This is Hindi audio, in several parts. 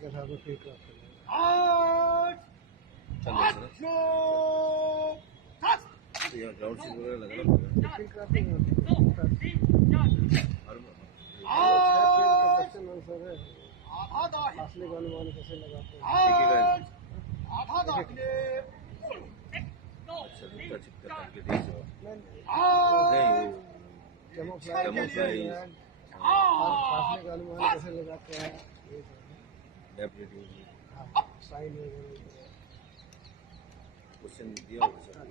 के साथ में ठीक करते हैं। यहाँ ग्राउंड शीट वगैरह लगाना पड़ेगा। ठीक करते हैं असली का अनुमान कैसे लगाते हैं। अच्छा चिपका चिपका करके देख जाओ। नहीं कैमोफ्लेज फासले का अनुमान कैसे लगाते हैं। साइन क्वेश्चन दिया होगा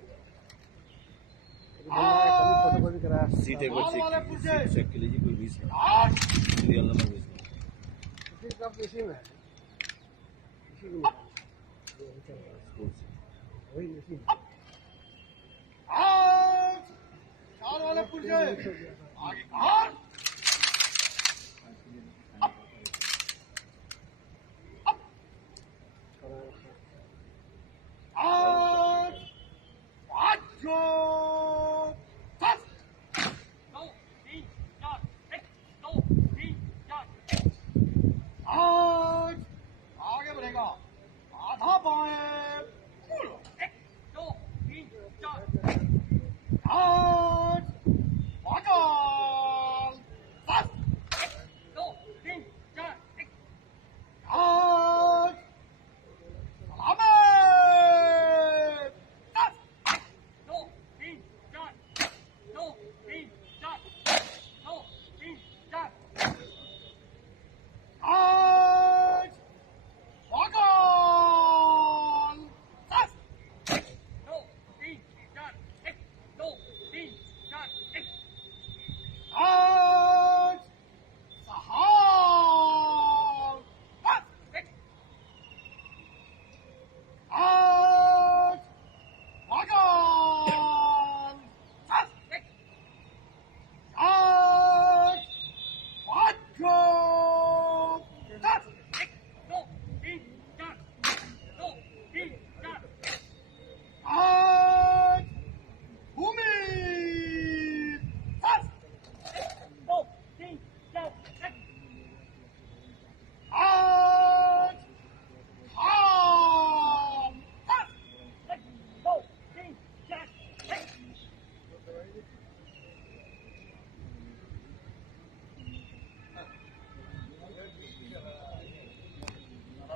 फोटो भी कराया। सीट एक बार चेक के लीजिए, कोई मिस ना सीरियल नंबर मिस ना। सीट कब इसी में है, इसी में स्कूल से वही इसी में। चार वाले पुरुष आगे